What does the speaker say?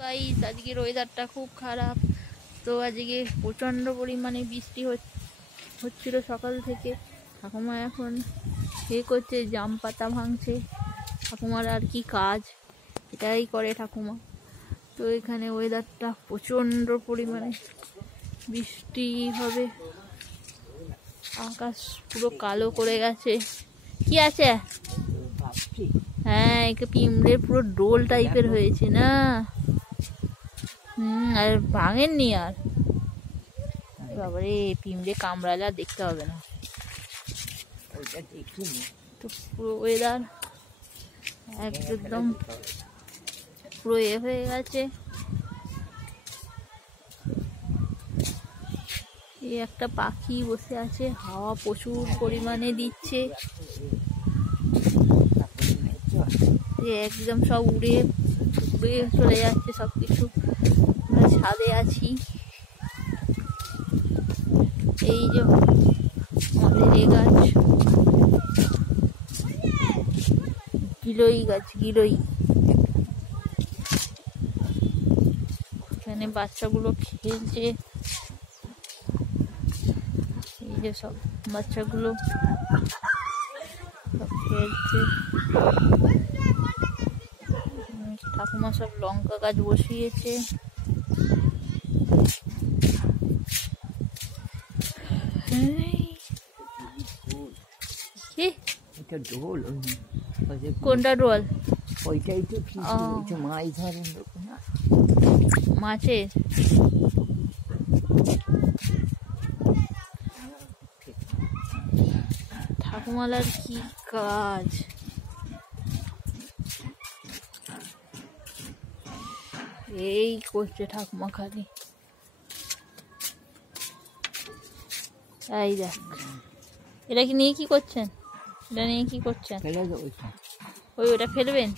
Guys, আজকের ওয়েদারটা খুব খারাপ। তো আজকে প্রচণ্ড পরিমাণে বৃষ্টি হচ্ছিল সকাল থেকে। ঠাকুমা এখন করছে, জাম পাতা ভাঙছে। ঠাকুমার আর কি কাজ, এটাই করে ঠাকুমা। তো এখানে ওয়েদারটা প্রচণ্ড পরিমাণে বৃষ্টি হবে, আকাশ পুরো কালো করে গেছে। কি আছে? হ্যাঁ, একে পিঁমড়ে পুরো ডোল টাইপের হয়েছে না। আর ভাঙেননি আর। বাবারে, পিঁমড়ে কামড়ালে আর দেখতে হবে না। তো পুরো ওয়েদার একদম পুরো হয়ে গেছে। এই একটা পাখি বসে আছে, হাওয়া প্রচুর পরিমাণে দিচ্ছে। একদম সব উড়ে উড়ে চলে যাচ্ছে সবকিছু। ছাদে আছি, এই যে আমাদের এ গাছ, গিলই গাছ, গিলই। এখানে বাচ্চাগুলো খেলছে, এই যে সব বাচ্চাগুলো সব খেলছে। ঠাকুমা সব লঙ্কা গাছ বসিয়েছে। কোনটা ডোল? ওইটাই তো মাছ ধরেন না, মাছের। ঠাকুমালার কি কাজ! এই করছে ঠাকুমা খালি। এই দেখ, এটা কি নিয়ে কি করছেন? এটা নিয়ে কি করছেন? ওটা ফেলবেন?